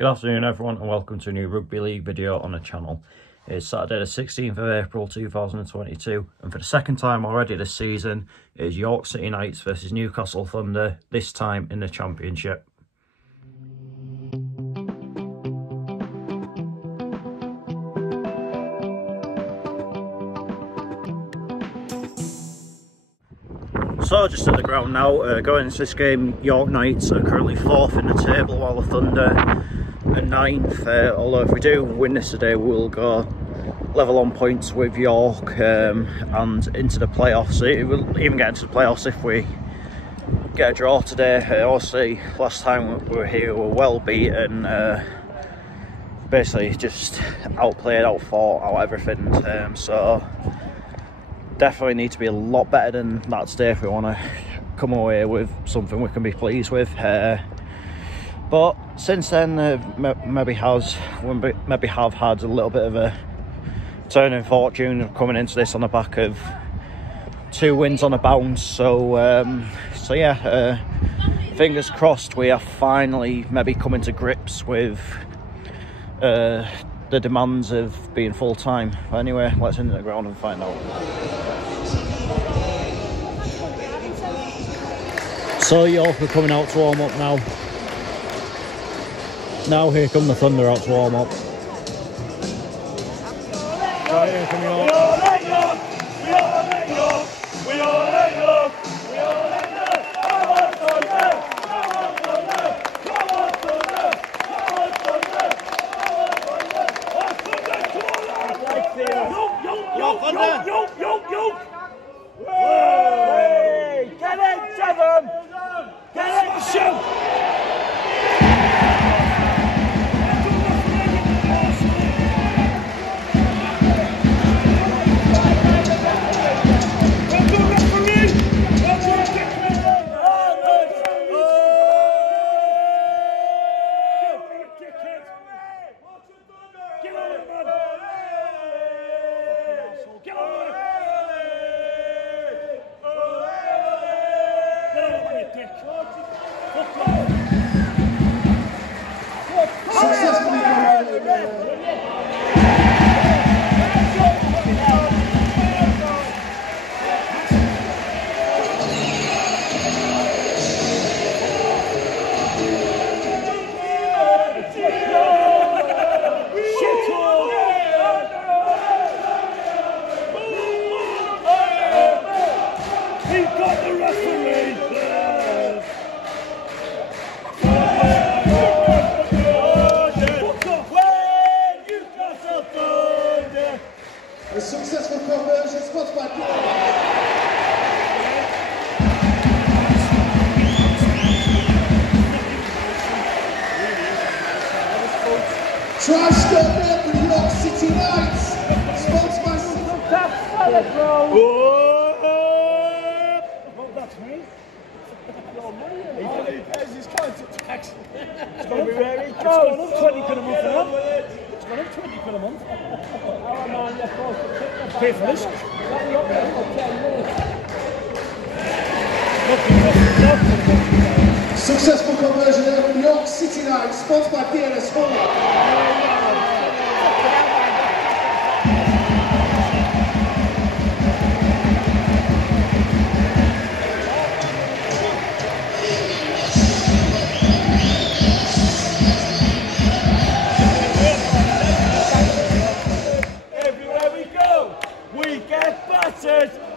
Good afternoon everyone and welcome to a new rugby league video on the channel. It's Saturday the 16th of April 2022 and for the second time already this season it is York City Knights versus Newcastle Thunder, this time in the Championship. So just at the ground now, going into this game, York Knights are currently 4th in the table while the Thunder are 9th. Although if we do win this today, we'll go level on points with York and into the playoffs. We'll even get into the playoffs if we get a draw today. Obviously, last time we were here, we were well beaten. Basically just outplayed, outfought, out everything. So definitely need to be a lot better than that today if we want to come away with something we can be pleased with. But since then, maybe have had a little bit of a turn in fortune of coming into this on the back of 2 wins on a bounce. So yeah, fingers crossed we are finally maybe coming to grips with the demands of being full time. But anyway, let's into the ground and find out. So York are coming out to warm up now. Now here come the Thunder out to warm up. Right, here come York. A successful conversion spot by try stop there for York City Knights. Sponsored by that's me. Your money. He pays his clients up to tax. It's going to be where he goes. 20 quid a month for that. It's gone up 20 quid a month. Pay for this. Successful conversion there from York City Knights, sponsored by PLS Hall.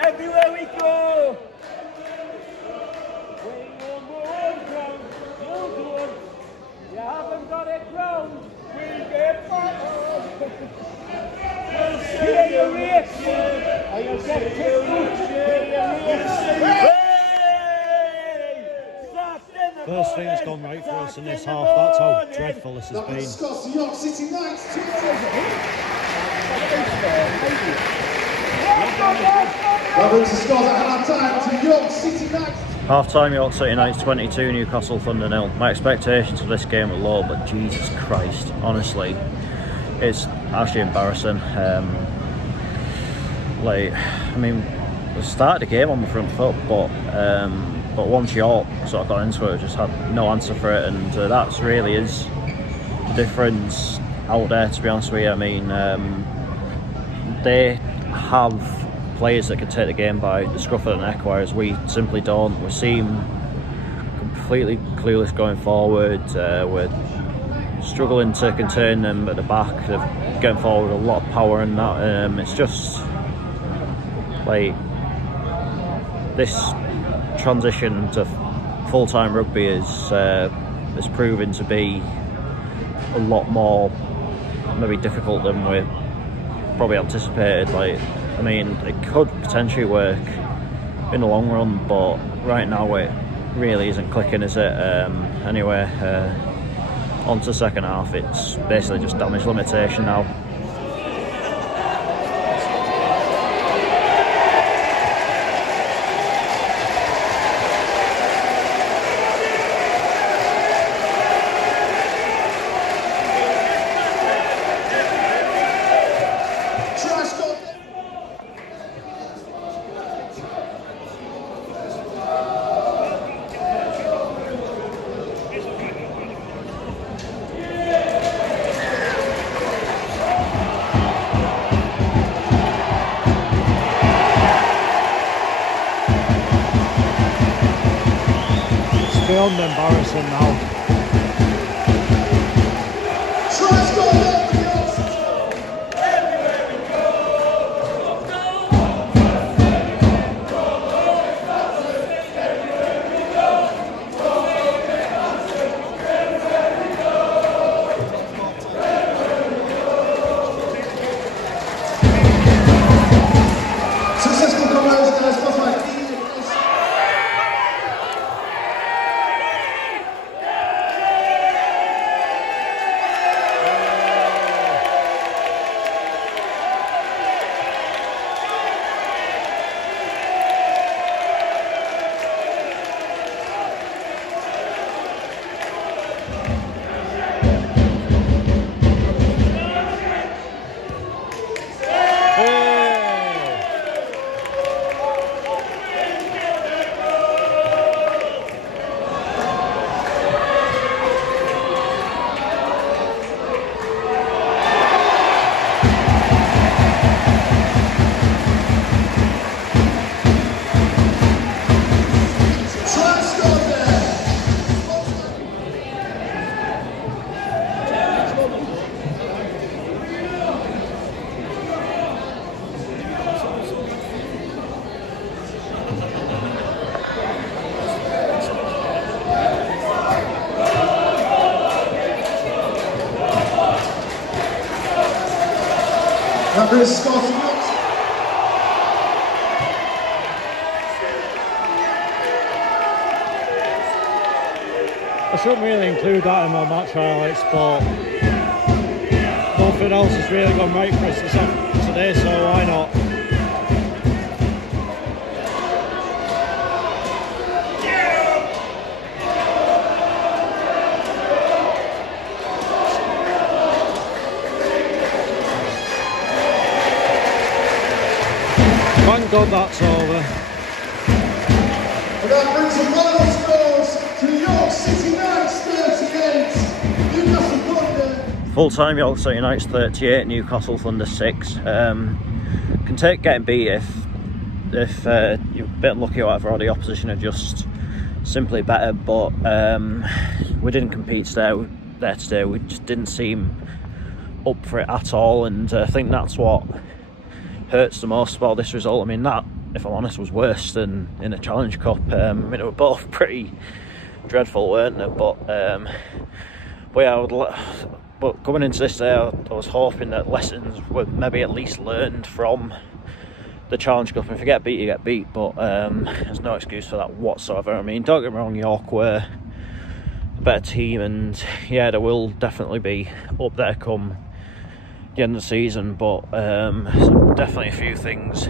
Everywhere we go! You haven't got it grown, we get battered! We'll see you reaction! Are you First thing that's gone right for us in this half, that's how dreadful this has been. Scots the York City Knights. Roberts scores at half time to York City Knights. Half time, York City Knights 22, Newcastle Thunder 0. My expectations for this game are low, but Jesus Christ, honestly, it's actually embarrassing. I mean, we started the game on the front foot, but once York sort of got into it, just had no answer for it, and that really is the difference out there, to be honest with you. I mean, they have players that can take the game by the scruff of the neck, whereas we simply don't. We seem completely clueless going forward. We're struggling to contain them at the back. They're getting forward with a lot of power and that. It's just like this transition to full-time rugby is proven to be a lot more maybe difficult than we probably anticipated. Like, I mean, it could potentially work in the long run, but right now it really isn't clicking, is it? Anyway, on to the second half. It's basically just damage limitation now. Beyond embarrassing now. Number is Scott. I shouldn't really include that in my match highlights, but nothing else has really gone right for us today, so why not? Thank God that's over. And that brings the final scores to York City Knights 38, Newcastle Thunder. Full-time York City Knights 38, Newcastle Thunder 6. Can take getting beat if you're a bit unlucky or whatever, or the opposition are just simply better, but we didn't compete there today. We just didn't seem up for it at all, and I think that's what hurts the most about this result. I mean, that, if I'm honest, was worse than in a Challenge Cup. I mean, they were both pretty dreadful, weren't they? But yeah, but coming into this day, I was hoping that lessons were maybe at least learned from the Challenge Cup. And if you get beat, you get beat, but there's no excuse for that whatsoever. I mean, don't get me wrong, York were a better team, and yeah, they will definitely be up there come the end of the season, but definitely a few things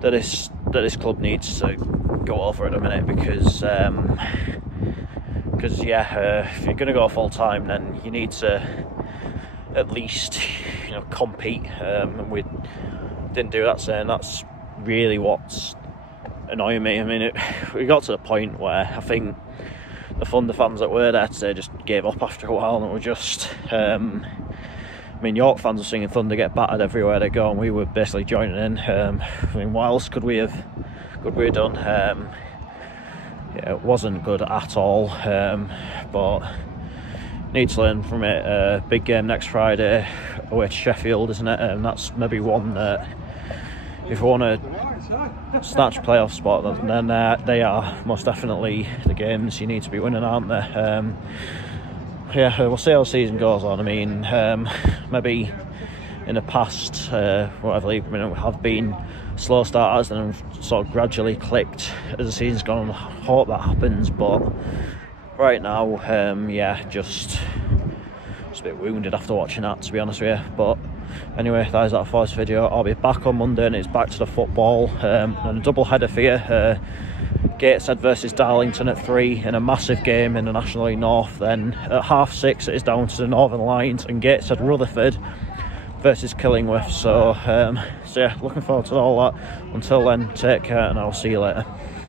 that this club needs to go over at the minute, because yeah, if you're going to go full time, then you need to at least, you know, compete, and we didn't do that today, and that's really what's annoying me. I mean, we got to the point where I think the Thunder fans that were there today just gave up after a while, and were just I mean, York fans were singing Thunder get battered everywhere they go, and we were basically joining in. I mean, what else could we have done? Yeah, it wasn't good at all, but need to learn from it. Big game next Friday away to Sheffield, isn't it? That's maybe one that, if we want to snatch a playoff spot, then they are most definitely the games you need to be winning, aren't they? Yeah, we'll see how the season goes on. I mean, maybe in the past, whatever league, we have been slow starters and have sort of gradually clicked as the season's gone on. I hope that happens, but right now, yeah, just a bit wounded after watching that, to be honest with you. But anyway, that is that for this video. I'll be back on Monday, and it's back to the football, and a double header for you. Gateshead versus Darlington at 3 in a massive game in the National League North. Then at 6:30 it is down to the Northern Lions and Gateshead Rutherford versus Killingworth. So yeah, looking forward to all that. Until then, take care, and I'll see you later.